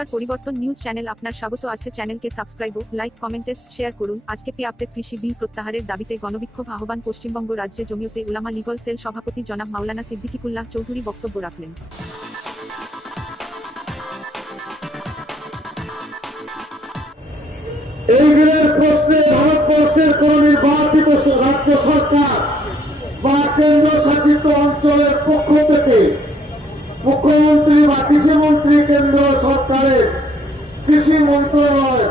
নমস্কার, পরিবর্তন news channel আপনার স্বাগত আছে। চ্যানেলকে সাবস্ক্রাইব ও লাইক কমেন্টে শেয়ার করুন। আজকে পে আপডেট কৃষি বিল প্রত্যাহারের দাবিতে গণবিক্ষোভ আহ্বান। পশ্চিমবঙ্গ রাজ্যে জমিয়তে উলামা লিগল সেল সভাপতি জনাব মাওলানা সিদ্দিকুল্লাহ চৌধুরী বক্তব্য রাখলেন। এই বিলের প্রশ্নে ভারতবর্ষের কোন নির্বাচিত রাজ্য সরকার বা কেন্দ্র শাসিত অঞ্চলের পক্ষ থেকে মুখ্যমন্ত্রী বা কৃষিমন্ত্রী কেন্দ্র সরকারের কৃষি মন্ত্রণালয়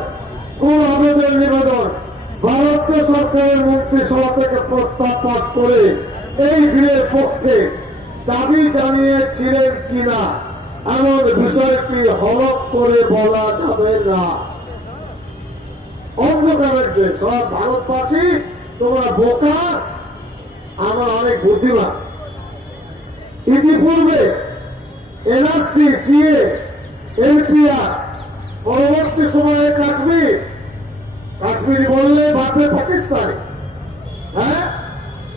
কোন আবেদন নিবেদন ভারতীয় সরকারের মন্ত্রিসভা থেকে প্রস্তাব পাশ করে এই বিলের পক্ষে দাবি জানিয়েছিলেন কিনা এমন বিষয়টি হলফ করে বলা যাবে না। অন্ধকারের দেশ সব ভারতবাসী, তোমরা বোকা, আমরা অনেক বুদ্ধিমান। ইতিপূর্বে এনআরসি, সিএ, এনপিআর, পরবর্তী সময়ে কাশ্মীরি বললে ভাববে পাকিস্তানি। হ্যাঁ,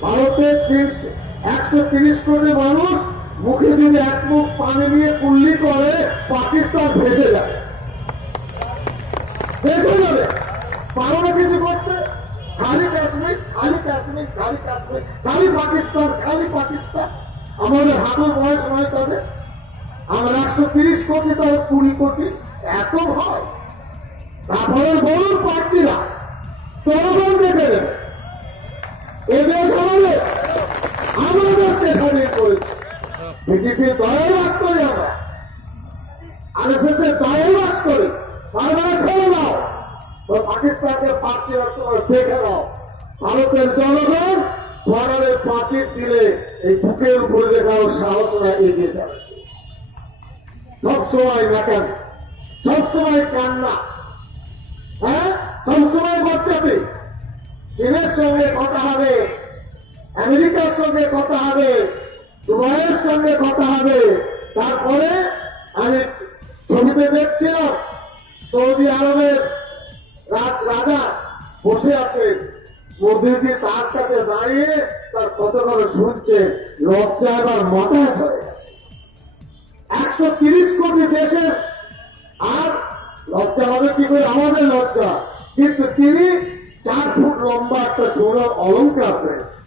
ভারতের 130 কোটি মানুষ মুখে যদি এক মুখ পানি নিয়ে কুল্লি করে পাকিস্তান ভেসে যাবে, পারো না কিছু করতে। খালি কাশ্মীর, খালি কাশ্মীর, খালি কাশ্মীর, খালি পাকিস্তান, খালি পাকিস্তান। আমাদের হাতের বয়স নয় তাদের, আমরা 130 কোটি, তাদের 20 কোটি, এত ভয়। তারপরে বলুন পাচ্ছি না, জনগণ দেখে দেবে। এদের সমাজে আমরা দেশকে স্বাধীন করেছি, বিজেপির দয়ায় বাস করি, আমরা RSS এর দয়ায় বাস করি। তারপরে ছেড়ে দাও, পাকিস্তানকে পাচ্ছি না, তোমরা দেখে দাও। ভারতের জনগণ বর্ডারে প্রাচীর দিলে এই বুকের উপরে দেখাও সাহস না, এগিয়ে যাবে। সবসময় নাকান, সবসময় কান্না, হ্যাঁ, সবসময় বাচ্চাতে। চীনের সঙ্গে কথা হবে, আমেরিকার সঙ্গে কথা হবে, দুবাইয়ের সঙ্গে কথা হবে। তারপরে আমি ছবিতে দেখছিলাম সৌদি আরবের রাজা বসে আছেন, মোদীজি তার কাছে দাঁড়িয়ে তার কত করে শুনছে, লজ্জা এবার মাথায় ধরে। 130 কোটি দেশের আর লজ্জা হবে কি করে? আমাদের লজ্জা। কিন্তু তিনি 4 ফুট লম্বা একটা সোনার অলঙ্কার পেয়েছে,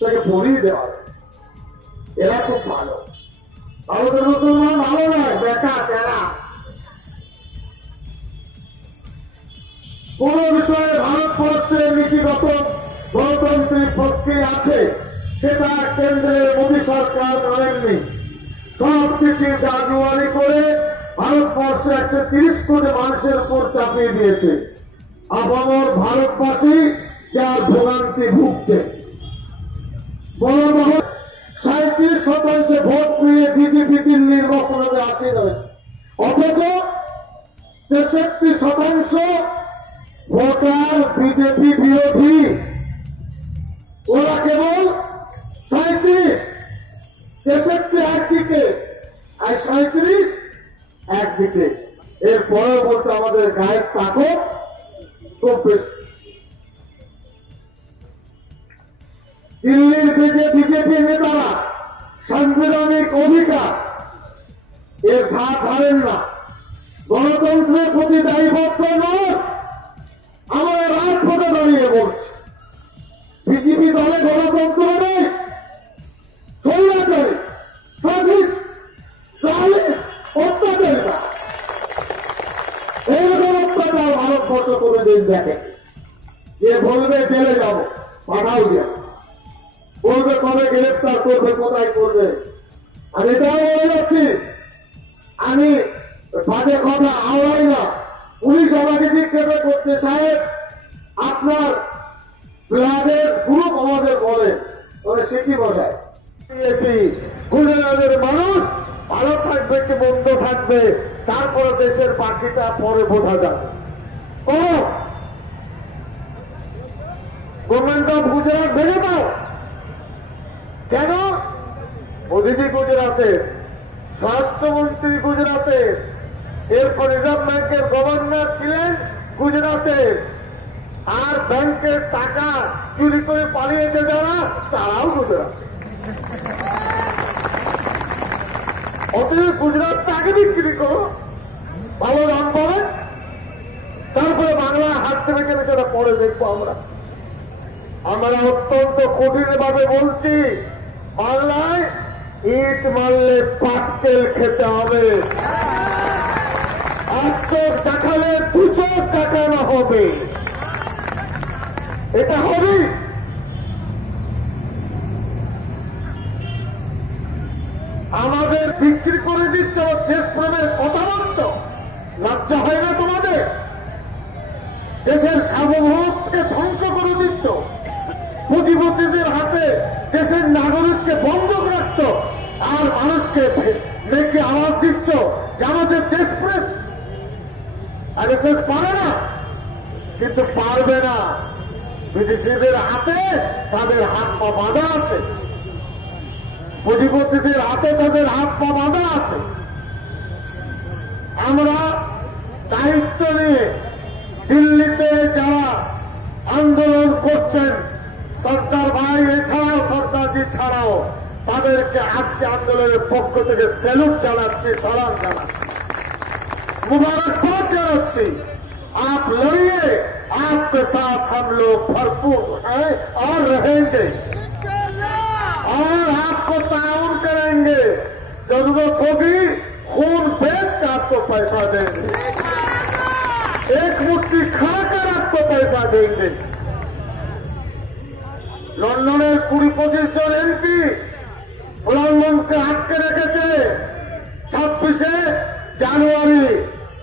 তাকে পরিয়ে দেওয়া। এরা খুব ভালো। ভারতের মুসলমান ভালো নয়, বেকার তেরা। কোন বিষয়ে ভারতবর্ষের নীতিগত গণতান্ত্রিক প্রক্রিয়া আছে, সেটা কেন্দ্রের মোদী সরকার করেননি। সব কিছুর দাজুয়ারি করে ভারতবর্ষে 130 কোটি মানুষের উপর চাপিয়ে দিয়েছে। আপামর ভারতবাসী যার ভোগান্তি ভুগছে। 37% ভোট পেয়ে বিজেপি দিল্লির মসনদে আসীন হয়েছে, অথচ 63% ভোটার বিজেপি বিরোধী। ওরা কেবল 37, 63 একদিকে আর 37 একদিকে। এরপরে বলতে আমাদের গায়ের তাকত খুব বেশি। দিল্লির বিজেপি নেতারা সাংবিধানিক অধিকার এর ধার ধারেন না, গণতন্ত্রের প্রতি দায়বদ্ধ নয়। আমরা রাজপথে দাঁড়িয়ে বলছি, বিজেপি দলে গণতন্ত্র নেই, স্বৈরাচারী, ফ্যাসিস্ট, জালিম, অত্যাচারিতা। এইরকম অত্যাচার ভারতবর্ষ করে দিন দেখে। যে বলবে জেলে যাব, পাঠাও যাও, বলবে কবে গ্রেফতার করবে, কোথায় করবে। আমি এটাও বলে যাচ্ছি, আমি বাজে কথা আওয়াই না। পুলিশ আমাকে জিজ্ঞাসা করতে, সাহেব আপনার ব্লাডের গ্রুপ আমাদের বলে, তবে সে কি বসায় দিয়েছি। গুজরাটের মানুষ ভালো থাকবে কি বন্ধ থাকবে, তারপরে দেশের বাকিটা পরে বোঝা যাবে। গভর্নমেন্ট অফ গুজরাট ভেঙে দাও। কেন? মোদীজি গুজরাটে, স্বরাষ্ট্রমন্ত্রী গুজরাটে, এরপর রিজার্ভ ব্যাংকের গভর্নর ছিলেন গুজরাটে, আর ব্যাংকের টাকা চুরি করে পালিয়েছে যারা, তারাও গুজরাটে। অতএব গুজরাটটা আগে বিক্রি করো, ভালো দাম পাবে, তারপরে বাংলা হাট থেকে গেলে সেটা পরে দেখবো। আমরা অত্যন্ত কঠিন ভাবে বলছি, বাংলায় ইট মারলে পাটকেল খেতে হবে, এক চোখ দেখালে দু চোখ দেখানো হবে, এটা হবে। আমাদের বিক্রি করে দিচ্ছ, দেশপ্রেমের কথা বলছ, লজ্জা হয় না তোমাদের? দেশের সার্বভৌমত্বকে ধ্বংস করে দিচ্ছ, পুঁজিপতিদের হাতে দেশের নাগরিককে বন্ধক রাখছ, আর মানুষকে মেয়েকে আওয়াজ দিচ্ছ যে আমাদের দেশপ্রেম। আরে সে পারে না, কিন্তু পারবে না। বিদেশিদের হাতে তাদের হাত পা বাঁধা আছে, পুঁজিপতিদের হাতে তাদের হাত পা বাঁধা আছে। আমরা দায়িত্ব নিয়ে দিল্লিতে যারা আন্দোলন করছেন, সরকার ভাই এছাড়াও সরকারজি ছাড়াও, তাদেরকে আজকে আন্দোলনের পক্ষ থেকে স্যালুট জানাচ্ছি, সালাম জানাচ্ছি, मुबारकबाद জানাচ্ছি। आप लड़िए, आपके साथ हम लोग भरपूर हैं और रहेंगे, और आपको ताउन करेंगे। जरूरत होगी खून बेच कर आपको पैसा देंगे, एक मुट्ठी खाकर आपको पैसा देंगे। লন্ডনের 20-25 জন এমপি প্রধানমন্ত্রীকে আটকে রেখেছে, 26শে জানুয়ারি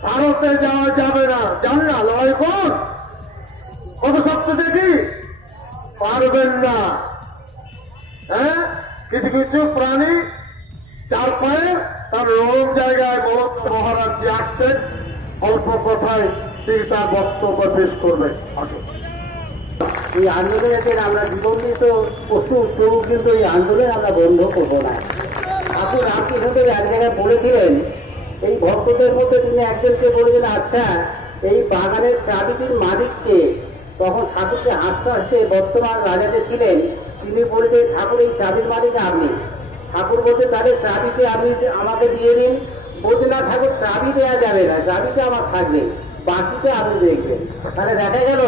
ভারতে যাওয়া যাবে না। জান না লড়াই কোন কত শক্ত দেখি, পারবেন না। হ্যাঁ, কিছু কিছু প্রাণী চার পায়ে তার নরম জায়গায় মহারাজ যে আসছেন, অল্প কথায় তিনি তার বক্তব্য পেশ করবেন। আসুন। এই আন্দোলনের আমরা জীবন দিয়ে তো প্রস্তুত, তবু কিন্তু এই আন্দোলন আমরা বন্ধ করবো না। আপনি রামকৃষ্ণ এক জায়গায় বলেছিলেন, এই ভক্তদের মধ্যে তিনি একজনকে বলেছিলেন, আচ্ছা এই বাগানের চাবিটির মালিককে? তখন ঠাকুরকে হাসতে হাসতে বর্তমান রাজাতে ছিলেন, তিনি বলেছেন, ঠাকুর এই চাবির মালিক আপনি। ঠাকুর বলছে, তাহলে চাবিটি আপনি আমাকে দিয়ে দিন। বলছে, না ঠাকুর, চাবি দেওয়া যাবে না, চাবিটা আমার থাকবে, বাকিটা আপনি দেখবেন। তাহলে দেখা গেল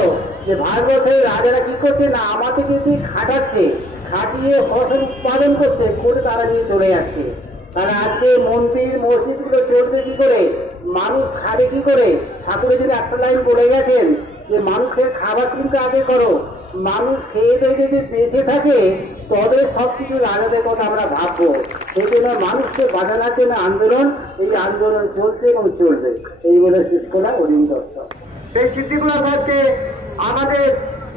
যে ভারতবর্ষের রাজারা কি করছে না, আমাদেরকে দিয়ে খাটাচ্ছে, খাটিয়ে ফসল উৎপাদন করছে, করে তারা নিয়ে চলে যাচ্ছে। তাহলে আজকে মন্দির মসজিদ গুলো চলবে কি করে, মানুষ খাবে কি করে? ঠাকুরের যদি একটা লাইন বলে গেছেন যে মানুষের খাবার চিন্তা আগে করো, মানুষ খেয়ে দিয়ে যদি বেঁচে থাকে তবে সবকিছু রাজাদের কথা আমরা ভাববো। সেই জন্য মানুষকে বাঁচানোর জন্য আন্দোলন, এই আন্দোলন চলছে এবং চলবে। এই বলে শেষ করা অরিন্দ দর্শক। সেই সিদ্দিকুল্লাহ সাহেবকে আমাদের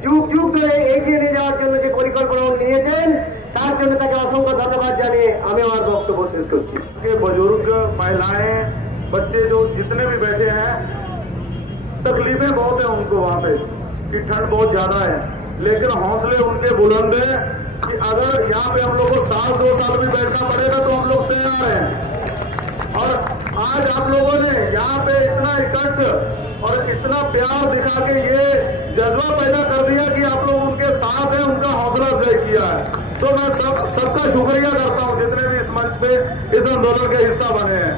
যুগ যুগ ধরে এগিয়ে নিয়ে যাওয়ার জন্য যে পরিকল্পনা নিয়েছেন, তার জন্য তাকে অসংখ্য ধন্যবাদ জানিয়ে আমি আমার বক্তব্য শেষ করছি। बुजुर्ग, महिलाएं, बच्चे जो जितने भी बैठे हैं, तकलीफें बहुत है उनको वहाँ पे कि ठंड बहुत ज्यादा है, लेकिन हौसले उनके बुलंद है कि अगर यहाँ पे हम लोग को 1-2 साल भी बैठना पड़ेगा तो हम लोग तैयार हैं। और आज आप लोगों ने यहाँ पे इतना इकट्ठ और इतना प्यार दिखा के ये जज्बा पैदा कर दिया कि आप लोग उनके साथ हैं, उनका हौसला अफजाई किया है। तो मैं सबका शुक्रिया करता हूँ जितने भी इस मंच पे इस आंदोलन के हिस्सा बने हैं।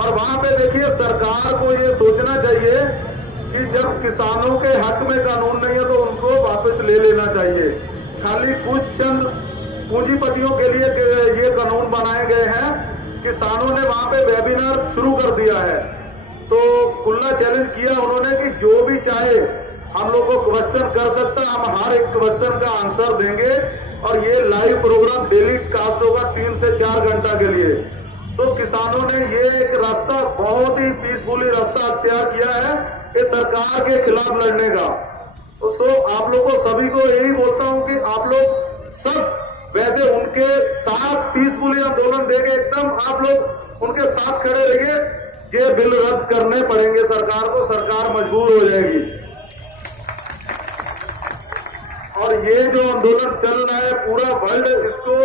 और वहाँ पे देखिए, सरकार को ये सोचना चाहिए कि जब किसानों के हक में कानून नहीं है तो उनको वापस ले लेना चाहिए। खाली कुछ चंद पूंजीपतियों के लिए ये कानून बनाए गए हैं। किसानों ने वहाँ पे वेबिनार शुरू कर दिया है, तो खुला चैलेंज किया उन्होंने कि जो भी चाहे हम लोग को क्वेश्चन कर सकता, हम हर एक क्वेश्चन का आंसर देंगे। और ये लाइव प्रोग्राम डेली कास्ट होगा 3 से 4 घंटा के लिए। तो किसानों ने ये एक रास्ता, बहुत ही पीसफुली रास्ता अख्तियार किया है इस सरकार के खिलाफ लड़ने का। तो आप लोग को सभी को यही बोलता हूँ कि आप लोग सब वैसे उनके साथ पीसफुली आंदोलन देके एकदम आप लोग उनके साथ खड़े रहिए। ये बिल रद्द करने पड़ेंगे सरकार को, सरकार मजबूर हो जाएगी। और ये जो आंदोलन चल रहा है, पूरा वर्ल्ड इसको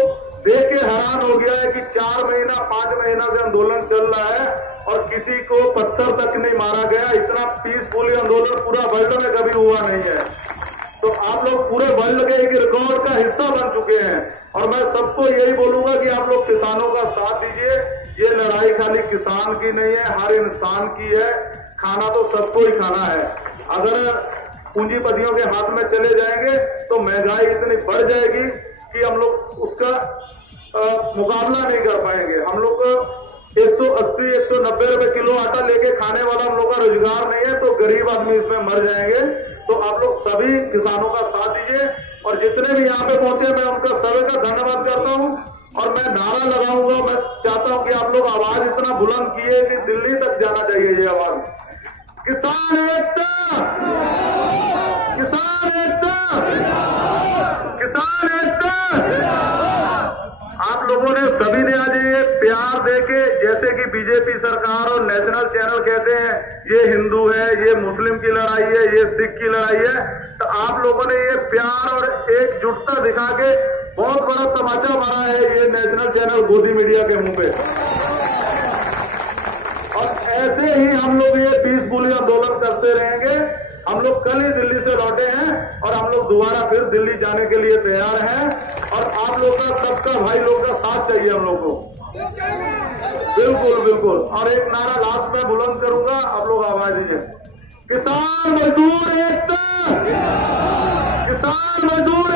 देख के हैरान हो गया है कि 4 महीना 5 महीना से आंदोलन चल रहा है और किसी को पत्थर तक नहीं मारा गया। इतना पीसफुली आंदोलन पूरा वर्ल्ड में कभी हुआ नहीं है। तो आप लोग पूरे वर्ल्ड के एक रिकॉर्ड का हिस्सा बन चुके हैं। और मैं सबको यही बोलूंगा कि आप लोग किसानों का साथ दीजिए। ये लड़ाई खाली किसान की नहीं है, हर इंसान की है। खाना तो सबको ही खाना है। अगर पूंजीपतियों के हाथ में चले जाएंगे तो महंगाई इतनी बढ़ जाएगी कि हम लोग उसका मुकाबला नहीं कर पाएंगे। हम लोग 180-190 रुपए किलो आटा लेके खाने वाला हम लोग का रोजगार नहीं है, तो गरीब आदमी इसमें मर जाएंगे। तो आप लोग सभी किसानों का साथ दीजिए, और जितने भी यहाँ पे पहुंचे मैं उनका सभी का धन्यवाद करता हूँ। और मैं नारा लगाऊंगा, मैं चाहता हूँ कि आप लोग आवाज इतना बुलंद किए कि दिल्ली तक जाना चाहिए ये आवाज। किसान एकता, किसान एकता, किसान एकता। आप लोगों ने सभी ने आज ये प्यार देके, जैसे कि बीजेपी सरकार और नेशनल चैनल कहते हैं ये हिंदू है, ये मुस्लिम की लड़ाई है, ये सिख की लड़ाई है, तो आप लोगों ने ये प्यार और एकजुटता दिखा के बहुत बड़ा तमाचा मारा है ये नेशनल चैनल गोदी मीडिया के मुंह पे। और ऐसे ही हम लोग ये पीसफुली आंदोलन करते रहेंगे। हम लोग कल ही दिल्ली से लौटे हैं और हम लोग दोबारा फिर दिल्ली जाने के लिए तैयार हैं। और आप लोग का, सबका भाई लोग का साथ चाहिए हम लोग को। बिल्कुल बिल्कुल। और एक नारा लास्ट में बुलंद करूंगा, आप लोग आवाज दीजिए। किसान मजदूर एकता, किसान मजदूर